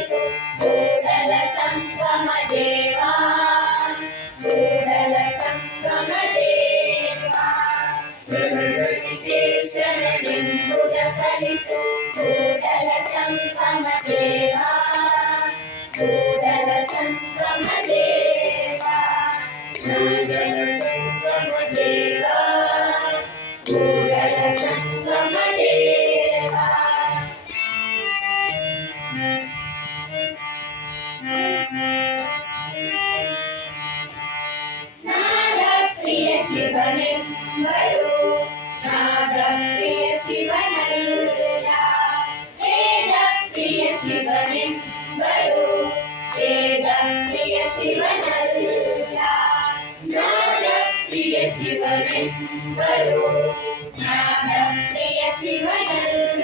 ಕಲಿಸು ಕೂಡಲ ಸಂಗಮ ದೇವಾ ಕೂಡಲ ಸಂಗಮ ದೇವಾ ಸುಳ್ಳುಳಿಗೆ ಶರಣೆಂಬುದ ಕಲಿಸು ಕೂಡಲ ಸಂಗಮ ದೇವಾ ಕೂಡಲ ಸಂಗಮ ದೇವಾ ಕೂಡಲ ಸಂಗಮ ದೇವಾ ಕೂಡಲ ಸಂಗಮ ದೇವಾ ನಾಗಪ್ರಿಯ ಶಿವನೆಂಬರು ನಾಗಪ್ರಿಯ ಶಿವನಲ್ಲ ವೇದಪ್ರಿಯ ಶಿವನೆಂಬರು ವೇದಪ್ರಿಯ ಶಿವನಲ್ಲ ನಾಗಪ್ರಿಯ ಶಿವನೆಂಬರು ನಾಗಪ್ರಿಯ ಶಿವನಲ್ಲ